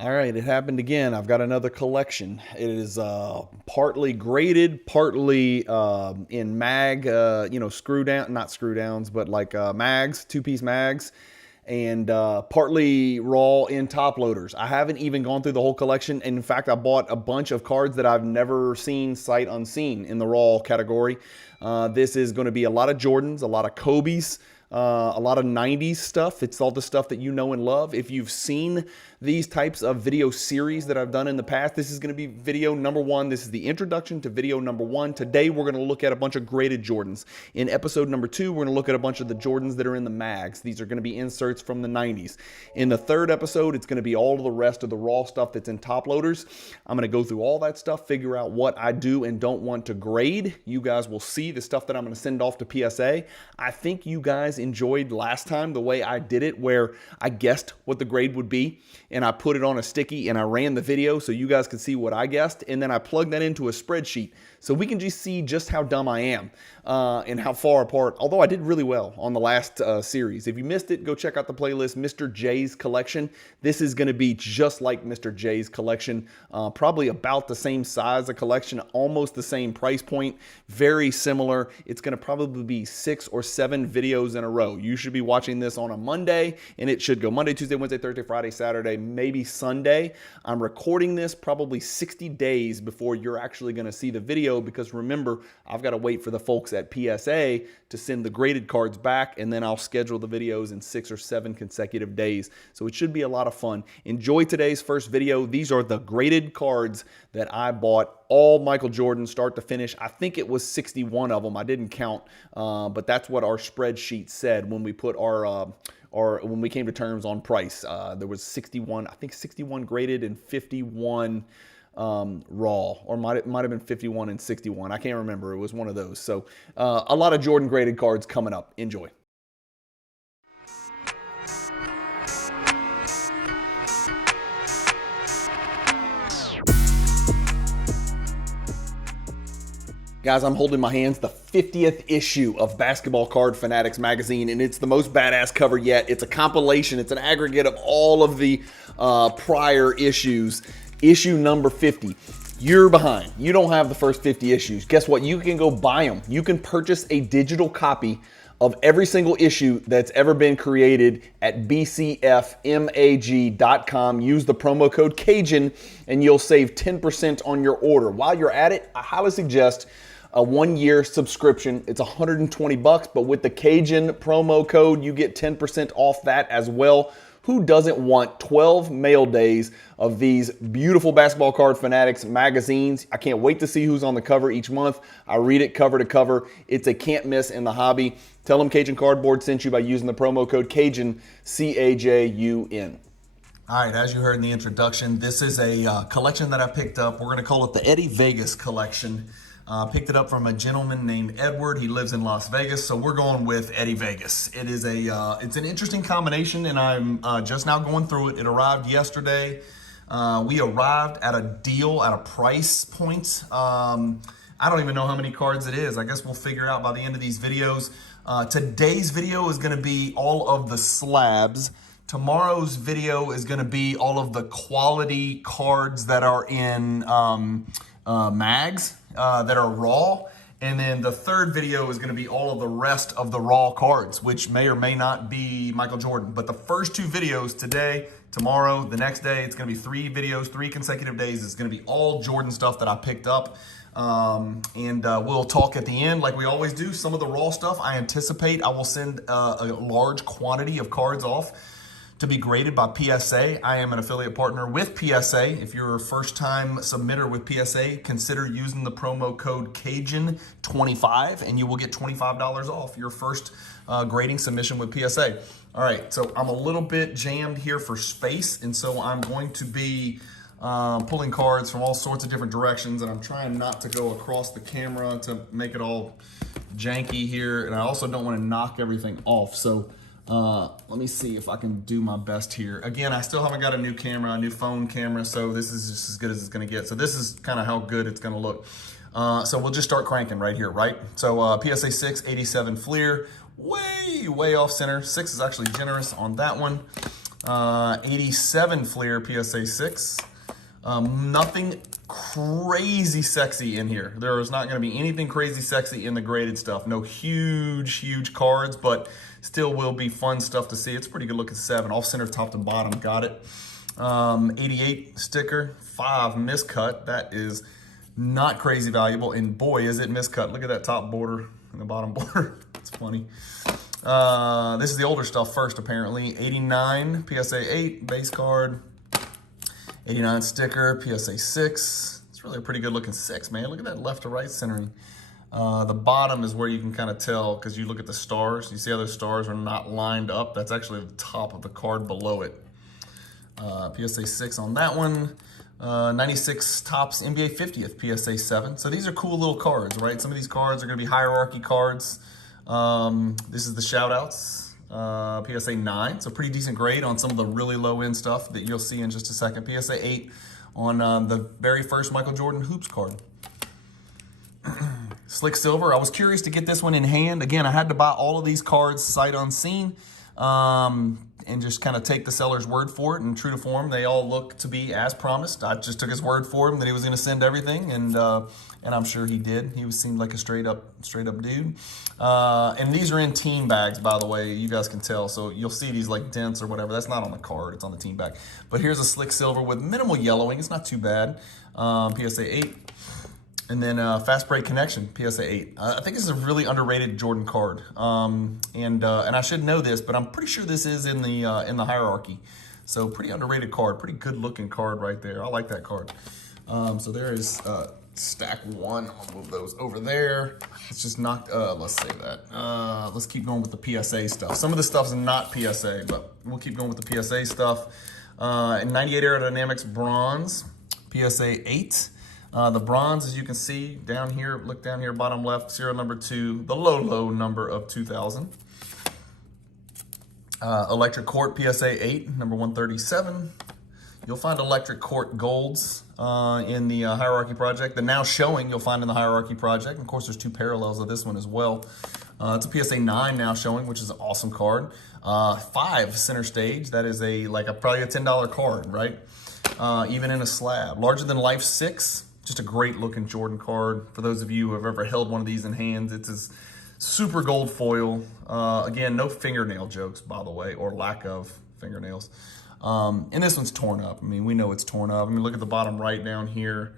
All right, it happened again. I've got another collection. It is partly graded, partly in mag, screw down, not screw downs, but like mags, two-piece mags, and partly raw in top loaders. I haven't even gone through the whole collection. And in fact, I bought a bunch of cards that I've never seen sight unseen in the raw category. This is going to be a lot of Jordans, a lot of Kobe's, a lot of 90s stuff. It's all the stuff that you know and love. If you've seen these types of video series that I've done in the past, this is going to be video number one. This is the introduction to video number one. Today, we're going to look at a bunch of graded Jordans. In episode number two, we're going to look at a bunch of the Jordans that are in the mags. These are going to be inserts from the 90s. In the third episode, it's going to be all of the rest of the raw stuff that's in top loaders. I'm going to go through all that stuff, figure out what I do and don't want to grade. You guys will see the stuff that I'm going to send off to PSA. I think you guys enjoyed last time the way I did it, where I guessed what the grade would be and I put it on a sticky and I ran the video so you guys could see what I guessed, and then I plugged that into a spreadsheet so we can just see just how dumb I am and how far apart, although I did really well on the last series. If you missed it, go check out the playlist, Mr. J's Collection. This is going to be just like Mr. J's Collection, probably about the same size of collection, almost the same price point, very similar. It's going to probably be 6 or 7 videos in a row. You should be watching this on a Monday, and it should go Monday, Tuesday, Wednesday, Thursday, Friday, Saturday, maybe Sunday. I'm recording this probably 60 days before you're actually going to see the video, because remember, I've got to wait for the folks at PSA to send the graded cards back, and then I'll schedule the videos in 6 or 7 consecutive days. So it should be a lot of fun. Enjoy today's first video. These are the graded cards that I bought, all Michael Jordan, start to finish. I think it was 61 of them. I didn't count, but that's what our spreadsheet said when we put our or when we came to terms on price. There was 61, I think 61 graded and 51 raw, or might have been 51 and 61. I can't remember. It was one of those. So a lot of Jordan graded cards coming up. Enjoy. Guys, I'm holding in my hands the 50th issue of Basketball Card Fanatics magazine, and it's the most badass cover yet. It's a compilation. It's an aggregate of all of the prior issues. Issue number 50. You're behind. You don't have the first 50 issues. Guess what? You can go buy them. You can purchase a digital copy of every single issue that's ever been created at bcfmag.com. Use the promo code Cajun and you'll save 10% on your order. While you're at it, I highly suggest a 1-year subscription. It's $120, but with the Cajun promo code, you get 10% off that as well. Who doesn't want 12 mail days of these beautiful Basketball Card Fanatics magazines? I can't wait to see who's on the cover each month. I read it cover to cover. It's a can't miss in the hobby. Tell them Cajun Cardboard sent you by using the promo code Cajun, C-A-J-U-N. All right, as you heard in the introduction, this is a collection that I picked up. We're going to call it the Eddie Vegas collection. Picked it up from a gentleman named Edward. He lives in Las Vegas, so we're going with Eddie Vegas. It is it's an interesting combination, and I'm just now going through it. It arrived yesterday. We arrived at a deal at a price point. I don't even know how many cards it is. I guess we'll figure it out by the end of these videos. Today's video is going to be all of the slabs. Tomorrow's video is going to be all of the quality cards that are in mags. That are raw, and then the third video is going to be all of the rest of the raw cards, which may or may not be Michael Jordan. But the first 2 videos, today, tomorrow, the next day, it's going to be 3 videos, 3 consecutive days. It's going to be all Jordan stuff that I picked up, and we'll talk at the end like we always do. Some of the raw stuff I anticipate I will send a large quantity of cards off to be graded by PSA. I am an affiliate partner with PSA. If you're a first-time submitter with PSA, consider using the promo code Cajun25 and you will get $25 off your first grading submission with PSA. All right, so I'm a little bit jammed here for space, and so I'm going to be pulling cards from all sorts of different directions, and I'm trying not to go across the camera to make it all janky here, and I also don't want to knock everything off. So let me see if I can do my best here. Again, I still haven't got a new camera, a new phone camera, so this is just as good as it's going to get. So this is kind of how good it's going to look. So we'll just start cranking right here, right? So PSA 6, 87 Fleer, way off center. 6 is actually generous on that one. 87 Fleer PSA 6. Nothing crazy sexy in here. There is not going to be anything crazy sexy in the graded stuff. No huge cards, but still will be fun stuff to see. It's a pretty good looking 7. Off center, top to bottom. Got it. 88 sticker, 5 miscut. That is not crazy valuable. And boy, is it miscut. Look at that top border and the bottom border. It's funny. This is the older stuff first, apparently. 89 PSA 8 base card. 89 sticker, PSA 6. It's really a pretty good looking 6, man. Look at that left to right centering. The bottom is where you can kind of tell because you look at the stars. You see how those stars are not lined up? That's actually the top of the card below it. PSA 6 on that one. 96 Topps NBA 50th PSA 7. So these are cool little cards, right? Some of these cards are going to be hierarchy cards. This is the shout outs. PSA 9, so pretty decent grade on some of the really low end stuff that you'll see in just a second. PSA 8 on the very first Michael Jordan Hoops card. Slick Silver, I was curious to get this one in hand. Again, I had to buy all of these cards sight unseen and just kind of take the seller's word for it. And true to form, they all look to be as promised. I just took his word for him that he was going to send everything, and I'm sure he did. He seemed like a straight up dude. And these are in team bags, by the way. You guys can tell. So you'll see these like dents or whatever. That's not on the card. It's on the team bag. But here's a Slick Silver with minimal yellowing. It's not too bad. PSA 8. And then Fast Break Connection, PSA 8. I think this is a really underrated Jordan card. And I should know this, but I'm pretty sure this is in the hierarchy. So pretty underrated card. Pretty good looking card right there. I like that card. So there is stack 1. I'll move those over there. Let's just knock, let's save that. Let's keep going with the PSA stuff. Some of the stuff is not PSA, but we'll keep going with the PSA stuff. 98 Aerodynamics Bronze, PSA 8. The bronze, as you can see down here, look down here, bottom left, serial number 2, the low number of 2000. Electric Court PSA 8, number 137. You'll find Electric Court Golds in the Hierarchy Project. The Now Showing you'll find in the Hierarchy Project. And of course, there's 2 parallels of this one as well. It's a PSA 9 Now Showing, which is an awesome card. 5 Center Stage. That is probably a $10 card, right? Even in a slab. Larger Than Life 6. Just a great looking Jordan card. For those of you who have ever held one of these in hands, it's a super gold foil. Again, no fingernail jokes, by the way, or lack of fingernails. And this one's torn up. I mean, we know it's torn up. I mean, look at the bottom right down here.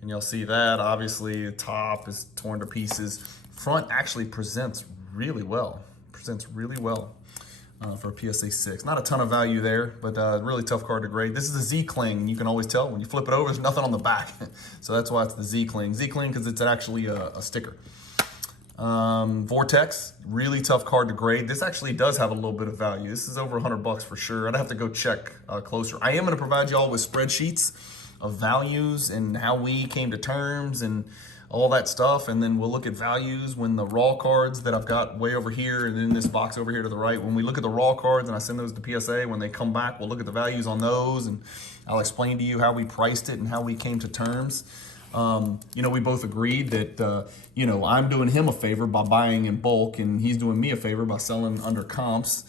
Can y'all see that? Obviously, the top is torn to pieces. Front actually presents really well. For a PSA 6. Not a ton of value there, but really tough card to grade. This is a Z-Cling, and you can always tell when you flip it over, there's nothing on the back. So that's why it's the Z-Cling. Z-Cling because it's actually a sticker. Vortex, really tough card to grade. This actually does have a little bit of value. This is over $100 for sure. I'd have to go check closer. I am going to provide you all with spreadsheets of values and how we came to terms and all that stuff, and then we'll look at values when the raw cards that I've got way over here and in this box over here to the right, when we look at the raw cards and I send those to PSA, when they come back, we'll look at the values on those and I'll explain to you how we priced it and how we came to terms. We both agreed that, I'm doing him a favor by buying in bulk and he's doing me a favor by selling under comps.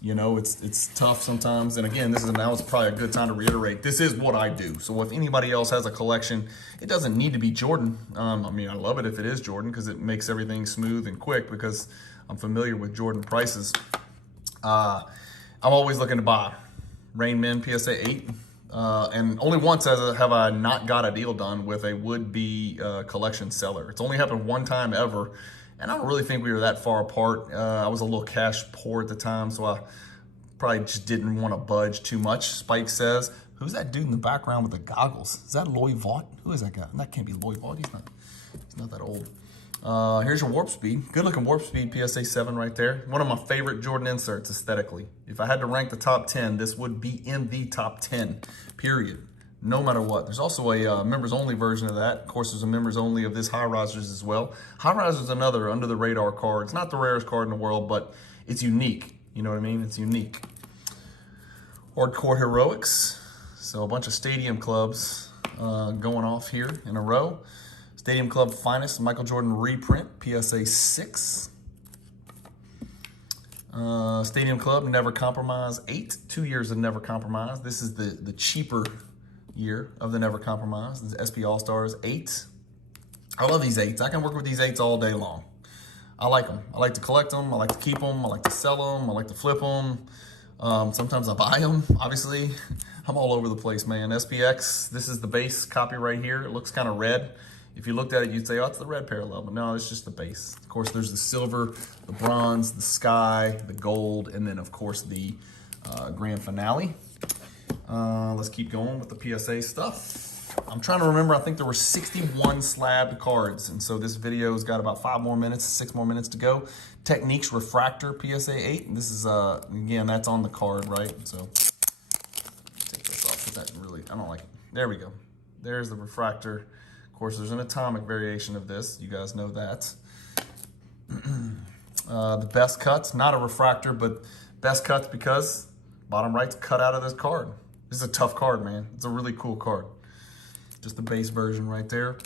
It's tough sometimes. And again, now is probably a good time to reiterate, this is what I do. So if anybody else has a collection, it doesn't need to be Jordan. I love it if it is Jordan because it makes everything smooth and quick because I'm familiar with Jordan prices. I'm always looking to buy Rain Men PSA 8. And only once have I not got a deal done with a would-be collection seller. It's only happened one time ever. And I don't really think we were that far apart. I was a little cash poor at the time, so I probably just didn't want to budge too much. Spike says, who's that dude in the background with the goggles? Is that Loy Vaught? Who is that guy? That can't be Loy Vaught. He's not that old. Here's your Warp Speed. Good looking Warp Speed PSA 7 right there. One of my favorite Jordan inserts aesthetically. If I had to rank the top 10, this would be in the top 10, period. No matter what. There's also a members only version of that. Of course, there's a members only of this High Risers as well. High Risers is another under the radar card. It's not the rarest card in the world, but it's unique. You know what I mean? It's unique. Hardcore Heroics. So a bunch of Stadium Clubs going off here in a row. Stadium Club Finest Michael Jordan reprint, PSA 6. Stadium Club, Never Compromise 8, 2 years of Never Compromise. This is the cheaper year of the Never Compromise. This is SP All-Stars 8. I love these 8s. I can work with these 8s all day long. I like them. I like to collect them. I like to keep them. I like to sell them. I like to flip them. Sometimes I buy them, obviously. I'm all over the place, man. SPX, this is the base copy right here. It looks kind of red. If you looked at it, you'd say, oh, it's the red parallel, but no, it's just the base. Of course, there's the silver, the bronze, the sky, the gold, and then, of course, the grand finale. Let's keep going with the PSA stuff. I'm trying to remember, I think there were 61 slabbed cards, and so this video's got about 5 more minutes, 6 more minutes to go. Techniques Refractor PSA 8. This is, again, that's on the card, right? So, take this off, because that really, I don't like it. There we go. There's the refractor. Of course, there's an atomic variation of this. You guys know that. The best cuts, not a refractor, but best cuts because bottom right's cut out of this card. This is a tough card, man. It's a really cool card. Just the base version right there.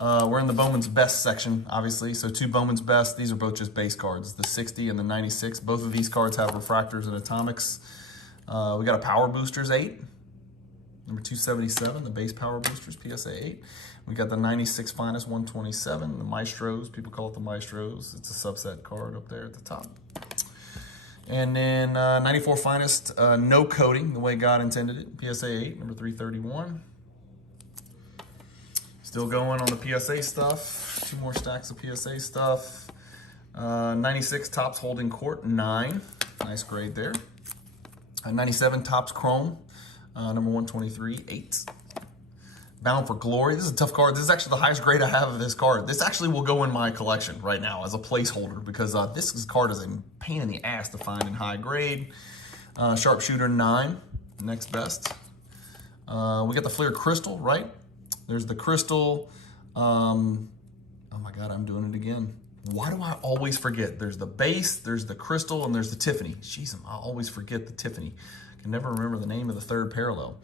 We're in the Bowman's Best section, obviously. So 2 Bowman's Best. These are both just base cards. The 60 and the 96. Both of these cards have refractors and atomics. We got a Power Boosters 8. Number 277, the base Power Boosters, PSA 8. We got the 96 Finest 127, the Maestros. People call it the Maestros. It's a subset card up there at the top. And then 94 Finest, no coating, the way God intended it. PSA 8, number 331. Still going on the PSA stuff. 2 more stacks of PSA stuff. 96 Topps Holding Court, 9. Nice grade there. 97 Topps Chrome, number 123, 8. Bound for Glory. This is a tough card. This is actually the highest grade I have of this card. This actually will go in my collection right now as a placeholder because this card is a pain in the ass to find in high grade. Sharpshooter 9, next best. We got the Fleer Crystal, right? There's the Crystal. Oh my God, I'm doing it again. Why do I always forget? There's the base, there's the Crystal, and there's the Tiffany. Jeez, I always forget the Tiffany. Can never remember the name of the third parallel.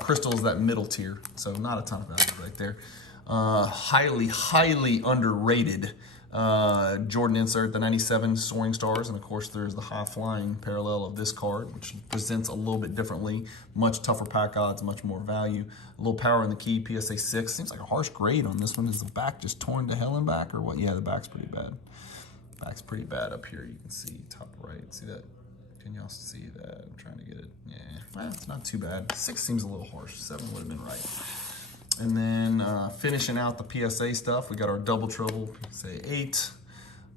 Crystal is that middle tier, so not a ton of value right there. Highly, highly underrated Jordan insert, the 97 Soaring Stars, and of course there's the high flying parallel of this card, which presents a little bit differently, much tougher pack odds, much more value. A little power in the key, PSA 6. Seems like a harsh grade on this one. Is the back just torn to hell and back, or what? Yeah, the back's pretty bad. Back's pretty bad up here. You can see top right. See that? Can y'all see that? I'm trying to get it. Yeah, it's not too bad. 6 seems a little harsh. 7 would have been right. And then finishing out the PSA stuff, we got our Double Trouble PSA 8,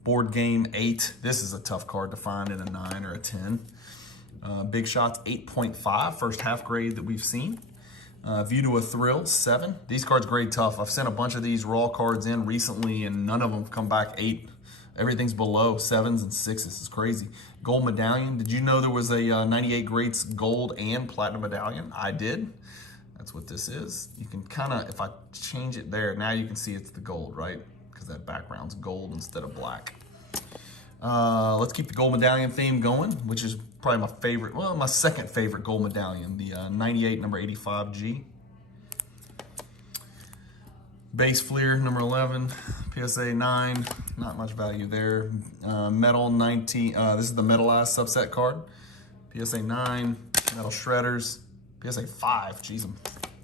Board Game 8. This is a tough card to find in a 9 or a 10. Big Shots 8.5, first half grade that we've seen. View to a Thrill 7. These cards grade tough. I've sent a bunch of these raw cards in recently, and none of them have come back 8. Everything's below 7s and 6s. It's crazy. Gold Medallion. Did you know there was a 98 Greats Gold and Platinum Medallion? I did. That's what this is. You can kind of, if I change it there, now you can see it's the gold, right? Because that background's gold instead of black. Let's keep the Gold Medallion theme going, which is probably my favorite, well, my second favorite Gold Medallion, the 98 number 85G. Base Fleer, number 11, PSA 9, not much value there. Metal 19, this is the metallized subset card. PSA 9, Metal Shredders, PSA 5, geez,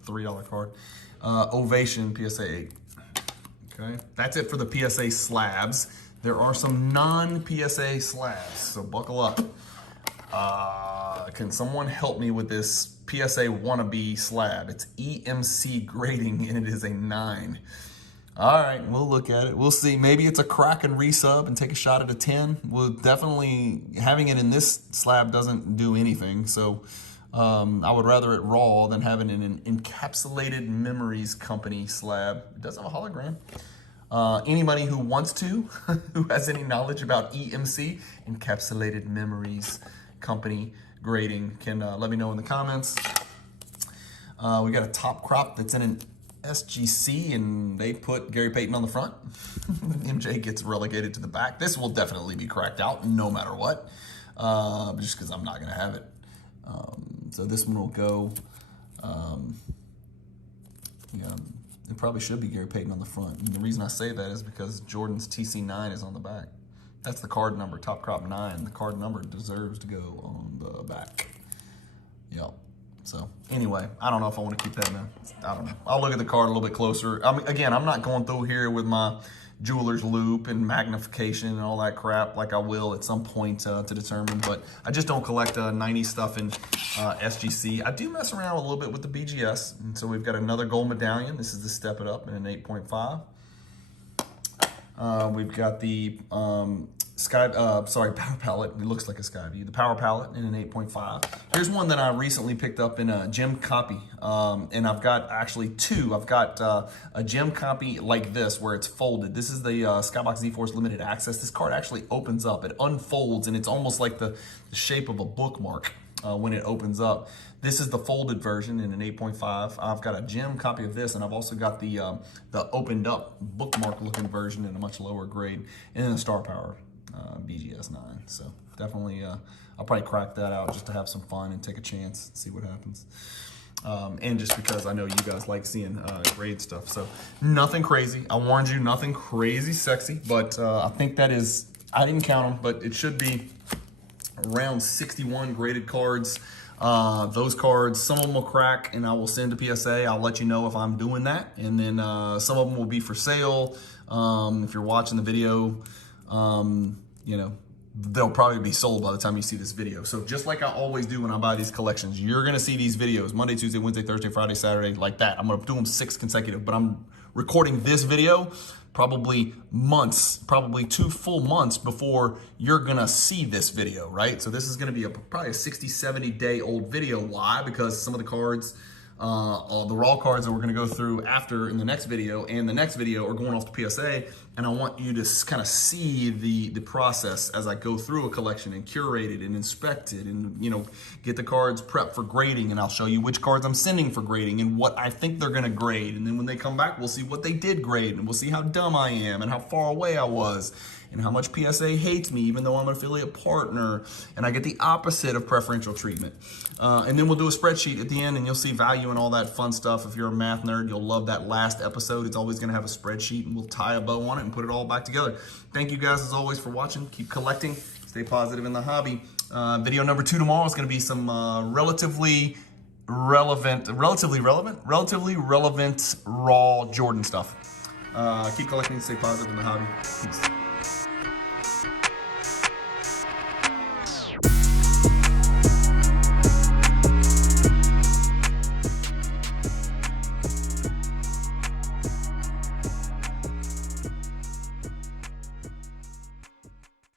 $3 card. Ovation, PSA 8. Okay, that's it for the PSA slabs. There are some non-PSA slabs, so buckle up. Can someone help me with this PSA wannabe slab? It's EMC grading and it is a 9. All right, we'll look at it. We'll see. Maybe it's a crack and resub and take a shot at a 10. We'll definitely, having it in this slab doesn't do anything. So I would rather it raw than having it in an Encapsulated Memories Company slab. It does have a hologram. Anybody who wants to, who has any knowledge about EMC, Encapsulated Memories Company grading, can let me know in the comments. We got a top crop that's in an SGC, and they put Gary Payton on the front. MJ gets relegated to the back. This will definitely be cracked out no matter what, just because I'm not going to have it. So this one will go, yeah, it probably should be Gary Payton on the front. And the reason I say that is because Jordan's TC9 is on the back. That's the card number, Top Crop 9. The card number deserves to go on the back. Yep. So anyway, I don't know if I want to keep that, man. I don't know. I'll look at the card a little bit closer. I mean, again, I'm not going through here with my jeweler's loop and magnification and all that crap like I will at some point to determine, but I just don't collect 90 stuff in SGC. I do mess around a little bit with the BGS, and so we've got another gold medallion. This is the Step It Up in an 8.5. We've got the Power Palette. It looks like a Skyview. The Power Palette in an 8.5. Here's one that I recently picked up in a gem copy, and I've got actually two. I've got a gem copy like this where it's folded. This is the Skybox Z-Force Limited Access. This card actually opens up. It unfolds, and it's almost like the shape of a bookmark when it opens up. This is the folded version in an 8.5. I've got a gem copy of this, and I've also got the opened up bookmark looking version in a much lower grade, and then the Star Power BGS 9. So definitely, I'll probably crack that out just to have some fun and take a chance, see what happens. And just because I know you guys like seeing grade stuff. So nothing crazy. I warned you, nothing crazy sexy, but I think that is, I didn't count them, but it should be around 61 graded cards. Those cards, some of them will crack and I will send to PSA. I'll let you know if I'm doing that. And then some of them will be for sale. If you're watching the video, you know, they'll probably be sold by the time you see this video. So just like I always do when I buy these collections, you're gonna see these videos Monday, Tuesday, Wednesday, Thursday, Friday, Saturday, like that. I'm gonna do them 6 consecutive, but I'm recording this video probably months, probably 2 full months before you're gonna see this video, right? So this is gonna be probably a 60, 70 day old video. Why? Because some of the cards, all the raw cards that we're gonna go through after in the next video and the next video are going off to PSA, and I want you to kind of see the process as I go through a collection and curate it and inspect it and, you know, get the cards prepped for grading, and I'll show you which cards I'm sending for grading and what I think they're gonna grade, and then when they come back, we'll see what they did grade, and we'll see how dumb I am and how far away I was and how much PSA hates me even though I'm an affiliate partner, and I get the opposite of preferential treatment. And then we'll do a spreadsheet at the end, and you'll see value and all that fun stuff. If you're a math nerd, you'll love that last episode. It's always gonna have a spreadsheet, and we'll tie a bow on it and put it all back together. Thank you guys as always for watching. Keep collecting, stay positive in the hobby. Video number 2 tomorrow is gonna be some relatively relevant raw Jordan stuff. Keep collecting, stay positive in the hobby. Peace.